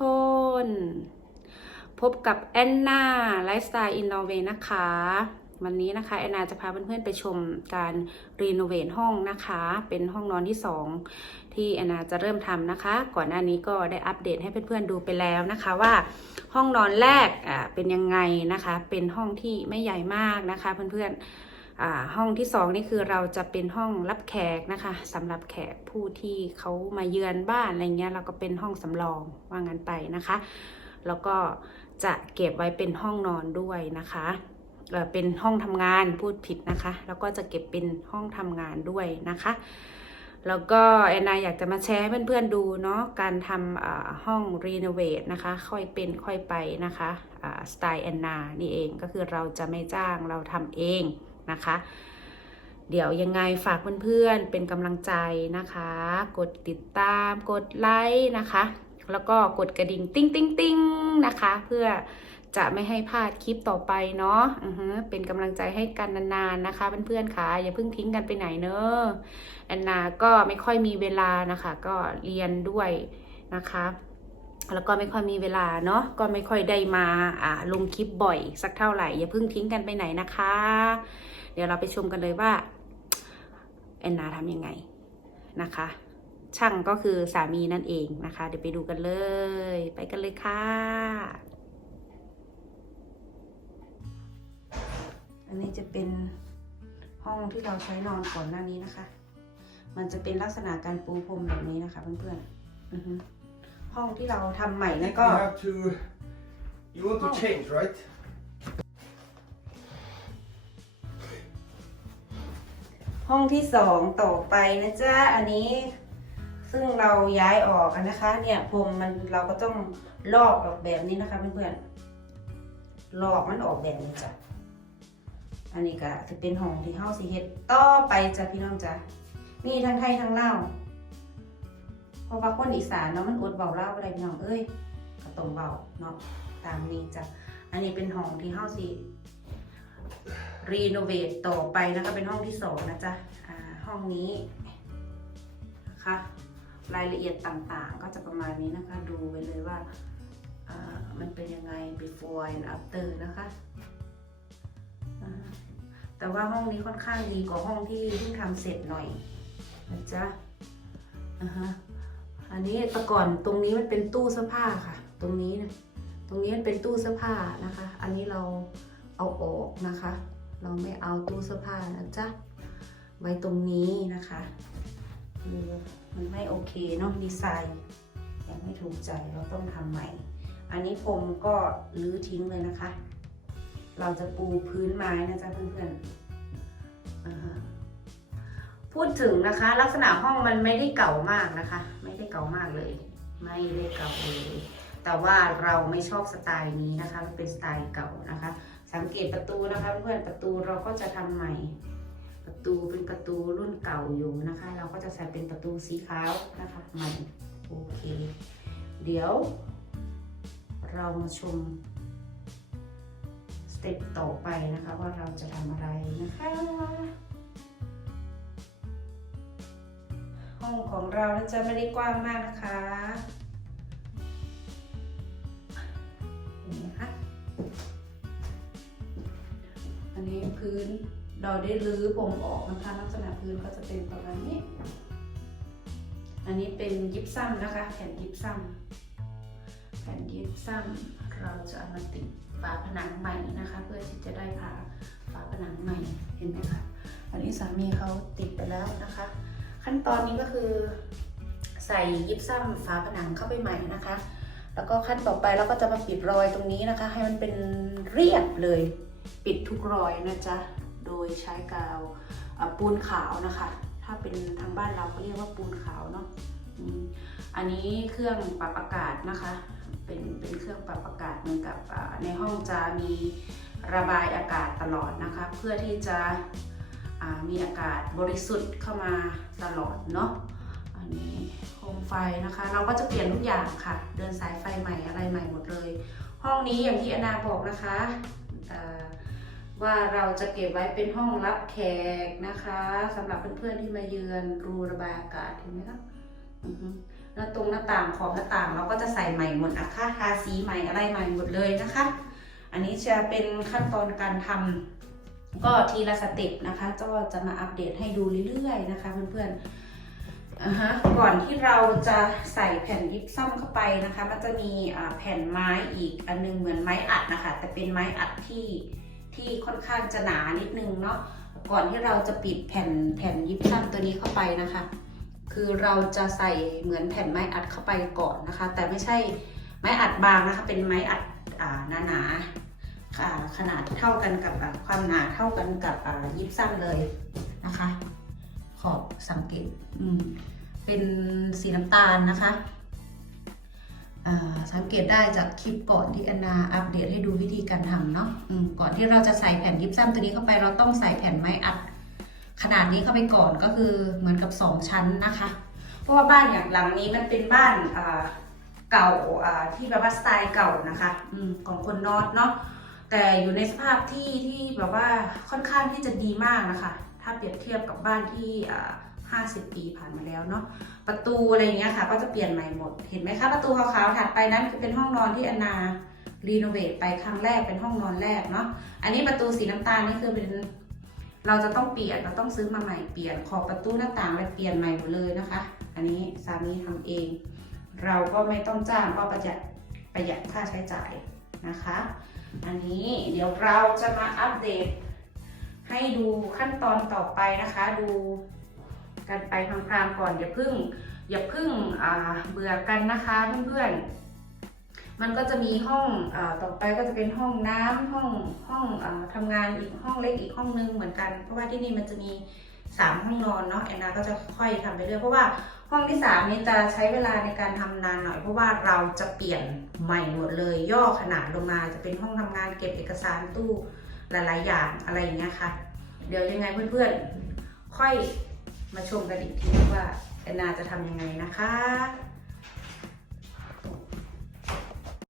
คน พบกับแอนนาไลฟ์สไตล์อินโนเวนะคะ วันนี้นะคะแอนนาจะพาเพื่อนๆไปชมการรีโนเวทห้องนะคะ เป็นห้องนอนที่ 2 ที่แอนนาจะเริ่มทำนะคะ ก่อนหน้านี้ก็ได้อัปเดตให้เพื่อนๆดูไปแล้วนะคะว่าห้องนอนแรกอ่าเป็นยังไงนะคะ เป็นห้องที่ไม่ใหญ่มากนะคะเพื่อนๆ ห้องที่สองนี่คือเราจะเป็นห้องรับแขกนะคะสำหรับแขกผู้ที่เขามาเยือนบ้านอะไรเงี้ยเราก็เป็นห้องสำรองว่างั้นไปนะคะ แล้วก็จะเก็บไว้เป็นห้องนอนด้วยนะคะเอ่อเป็นห้องทำงานพูดผิดนะคะ แล้วก็จะเก็บเป็นห้องทำงานด้วยนะคะ แล้วก็แอนนาอยากจะมาแชร์ให้เพื่อนๆดูเนาะการทำอ่าห้องรีโนเวทนะคะ ค่อยเป็นค่อยไปนะคะสไตล์แอนนานี่เองก็คือเราจะไม่จ้างเราทำเอง นะคะ เดี๋ยวยังไงฝากเพื่อนๆเป็นกำลังใจนะคะ กดติดตามกดไลค์นะคะ แล้วก็กดกระดิ่งติ้งติ้งติ้งนะคะ เพื่อจะไม่ให้พลาดคลิปต่อไปเนาะเป็นกำลังใจให้กันนานๆนะคะเพื่อนๆค่ะอย่าเพิ่งทิ้งกันไปไหนเนอะแอนนาก็ไม่ค่อยมีเวลานะคะ ก็เรียนด้วยนะคะ แล้วก็ไม่ค่อยมีเวลาเนาะก็ไม่ค่อยได้มาอ่าลงคลิปบ่อยสักเท่าไหร่ อย่าเพิ่งทิ้งกันไปไหนนะคะ เดี๋ยวเราไปชมกันเลยว่าแอนนาทำยังไงนะคะ ช่างก็คือสามีนั่นเองนะคะ เดี๋ยวไปดูกันเลย ไปกันเลยค่ะอันนี้จะเป็นห้องที่เราใช้นอนก่อนหน้านี้นะคะ มันจะเป็นลักษณะการปูพรมแบบนี้นะคะเพื่อนๆอือฮึห้องที่เราทำใหม่นั่นก็ You have to. You want to Oh. change, right? ห้องที่สองต่อไปนะจ๊ะอันนี้ซึ่งเราย้ายออกนะคะ เนี่ยพรมมันเราก็ต้องลอกออกแบบนี้นะคะเพื่อนๆลอกมันออกแบบนี้จ้ะอันนี้ก็จะเป็นห้องที่เฮาสิเฮ็ดต่อไปจ้ะพี่น้องจ้ะมีทั้งไทยทั้งลาวเพราะว่าคนอีสานเนาะมันอดเบาเล่าอะไรพี่น้องเอ้ยก็ต้องเบาเนาะตามนี้จ้ะอันนี้เป็นห้องที่เฮาสิ รีโนเวทต่อไปนะคะ เป็นห้องที่สองนะจ๊ะห้องนี้นะคะ รายละเอียดต่างๆ ก็จะประมาณนี้นะคะ ดูไปเลยว่ามันเป็นยังไง before and after นะคะแต่ว่าห้องนี้ค่อนข้างดีกว่าห้องที่เพิ่งทำเสร็จหน่อยนะจ๊ะอ่าฮะอันนี้แต่ก่อนตรงนี้มันเป็นตู้เสื้อผ้าค่ะ ตรงนี้นะ ตรงนี้มันเป็นตู้เสื้อผ้านะคะ อันนี้เราเอาออกนะคะ เราไม่เอาตู้เสื้อผ้านะจ๊ะ ไว้ตรงนี้นะคะคือมันไม่โอเคเนาะดีไซน์ยังไม่ถูกใจเราต้องทำใหม่ อันนี้ผมก็รื้อทิ้งเลยนะคะ เราจะปูพื้นไม้นะจ๊ะเพื่อนๆพูดถึงนะคะ ลักษณะห้องมันไม่ได้เก่ามากนะคะ ไม่ได้เก่ามากเลย ไม่ได้เก่าเลยแต่ว่าเราไม่ชอบสไตล์นี้นะคะ มันเป็นสไตล์เก่านะคะ สังเกตประตูนะคะ เพื่อนๆประตูเราก็จะทำใหม่ ประตูเป็นประตูรุ่นเก่าอยู่นะคะ เราก็จะใส่เป็นประตูสีขาวนะคะใหม่โอเค เดี๋ยว เรามาชมสเต็ปต่อไปนะคะว่าเราจะทำอะไรนะคะ ห้องของเรานะจะไม่ได้กว้างมากนะคะ อันนี้พื้นเราได้รื้อผมออกนะคะ ลักษณะพื้นก็จะเป็นประมาณนี้ อันนี้เป็นยิปซัมนะคะ แผ่นยิปซัมแผ่นยิปซัมเราจะเอามาติดฝาผนังใหม่นะคะ เพื่อที่จะได้ผ่าฝาผนังใหม่เห็นไหมคะอันนี้สามีเขาติดไปแล้วนะคะ ขั้นตอนนี้ก็คือ ใส่ยิปซัมฝาผนังเข้าไปใหม่นะคะ แล้วก็ขั้นต่อไปเราก็จะมาปิดรอยตรงนี้นะคะ ให้มันเป็นเรียบเลย ปิดทุกรอยนะจ๊ะ โดยใช้กาวปูนขาวนะคะ ถ้าเป็นทางบ้านเราก็เรียกว่าปูนขาวเนาะอันนี้เครื่องปรับอากาศนะคะ เป็นเป็นเครื่องปรับอากาศเหมือนกับในห้องจะมีระบายอากาศตลอดนะคะ เพื่อที่จะมีอากาศบริสุทธิ์เข้ามาตลอดเนาะ อันนี้โคมไฟนะคะ เราก็จะเปลี่ยนทุกอย่างค่ะ เดินสายไฟใหม่อะไรใหม่หมดเลย ห้องนี้อย่างที่อนาบอกนะคะ ว่าเราจะเก็บไว้เป็นห้องรับแขกนะคะสำหรับเพื่อนๆที่มาเยือนรูระบายอากาศเห็นไหมคะอือฮึหน้าตรงหน้าต่างขอบหน้าต่างเราก็จะใส่ใหม่หมดนะคะทาสีใหม่อะไรใหม่หมดเลยนะคะ อันนี้จะเป็นขั้นตอนการทำก็ทีละสเต็ปนะคะก็จะมาอัปเดตให้ดูเรื่อยๆนะคะเพื่อนๆอ่าฮะก่อนที่เราจะใส่แผ่นยิปซัมเข้าไปนะคะ มันจะมีแผ่นไม้อีกอันนึงเหมือนไม้อัดนะคะ แต่เป็นไม้อัดที่ ที่ค่อนข้างจะหนานิดนึงเนาะก่อนที่เราจะปิดแผ่นแผ่นยิปซัมตัวนี้เข้าไปนะคะ คือเราจะใส่เหมือนแผ่นไม้อัดเข้าไปก่อนนะคะ แต่ไม่ใช่ไม้อัดบางนะคะ เป็นไม้อัดอ่าหนาขนาดเท่ากันกับความหนาเท่ากันกับยิปซัมเลยนะคะ ขอบสังเกตเป็นสีน้ำตาลนะคะ สังเกตได้จากคลิปก่อนที่แอนนาอัปเดตให้ดูวิธีการทำเนาะก่อนที่เราจะใส่แผ่นยิปซัมตัวนี้เข้าไปเราต้องใส่แผ่นไม้อัด ขนาดนี้เข้าไปก่อนก็คือเหมือนกับ 2 ชั้นนะคะ เพราะว่าบ้านอย่างหลังนี้มันเป็นบ้านเก่าที่แบบว่าสไตล์เก่านะคะอของคนนอตเนาะแต่อยู่ในสภาพที่ที่แบบว่าค่อนข้างที่จะดีมากนะคะ ถ้าเปรียบเทียบกับบ้านที่ 50 ปีผ่านมาแล้วเนาะประตูอะไรอย่างเงี้ยค่ะ ก็จะเปลี่ยนใหม่หมด เห็นไหมคะประตูขาวๆถัดไปนั้นคือเป็นห้องนอนที่อนารีโนเวทไปครั้งแรกเป็นห้องนอนแรกเนาะอันนี้ประตูสีน้ำตาลนี่คือเป็นเราจะต้องเปลี่ยนเราต้องซื้อมาใหม่เปลี่ยนขอบประตูหน้าต่างอะไรเปลี่ยนใหม่หมดเลยนะคะ อันนี้สามีทำเอง เราก็ไม่ต้องจ้างก็ประหยัดประหยัดค่าใช้จ่ายนะคะ อันนี้เดี๋ยวเราจะมาอัปเดตให้ดูขั้นตอนต่อไปนะคะ ดู กันไปพลางๆก่อนอย่าพึ่งอย่าพึ่งเบื่อกันนะคะเพื่อนๆ มันก็จะมีห้องอต่อไปก็จะเป็นห้องน้ำห้องห้องอาทำงานอีกห้องเล็กอีกห้องนึงเหมือนกัน เพราะว่าที่นี่มันจะมีสามห้องนอนเนาะแอนนาก็จะค่อยทำไปเรื่อยเพราะว่าห้องที่สามนี้จะใช้เวลาในการทำนานหน่อย เพราะว่าเราจะเปลี่ยนใหม่หมดเลยย่อขนาดลงมาจะเป็นห้องทำงานเก็บเอกสารตู้หลาย ๆ อย่างอะไรอย่างเงี้ยค่ะ เดี๋ยวยังไงเพื่อนๆ ค่อย มาชมกันอีกทีว่าแอนนาจะทำยังไงนะคะ